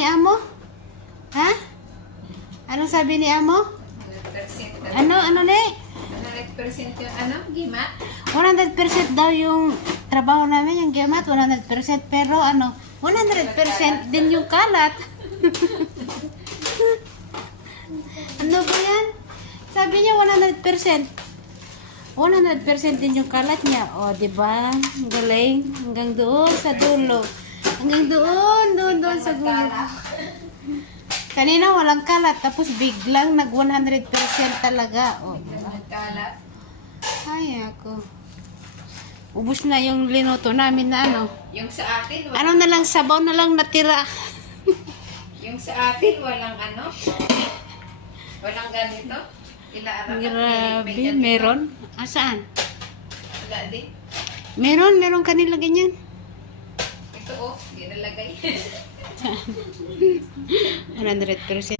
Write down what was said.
ni Amo? Ha? Anong sabi ni Amo? 100%. Ano ne? 100% yung gimat. 100% daw yung trabaho namin, yung gamat, 100%. Pero 100% din yung kalat. Ano ba yan? Sabi niya 100%. 100% din yung kalat niya. O, di ba? Ang galing. Hanggang doon sa dulo. Hanggang doon sa dulo. Kanina walang kalat. Tapos biglang nag 100% talaga. O, diba? Nagkalat. Ay, ako. Ubus na yung linuto namin na Yung sa atin, Ano na lang, sabaw na lang natira. yung sa atin, walang walang ganito. Grabe, meron? Saan? Wala din. Meron kanila ganyan. Ito, di nalagay. 100%.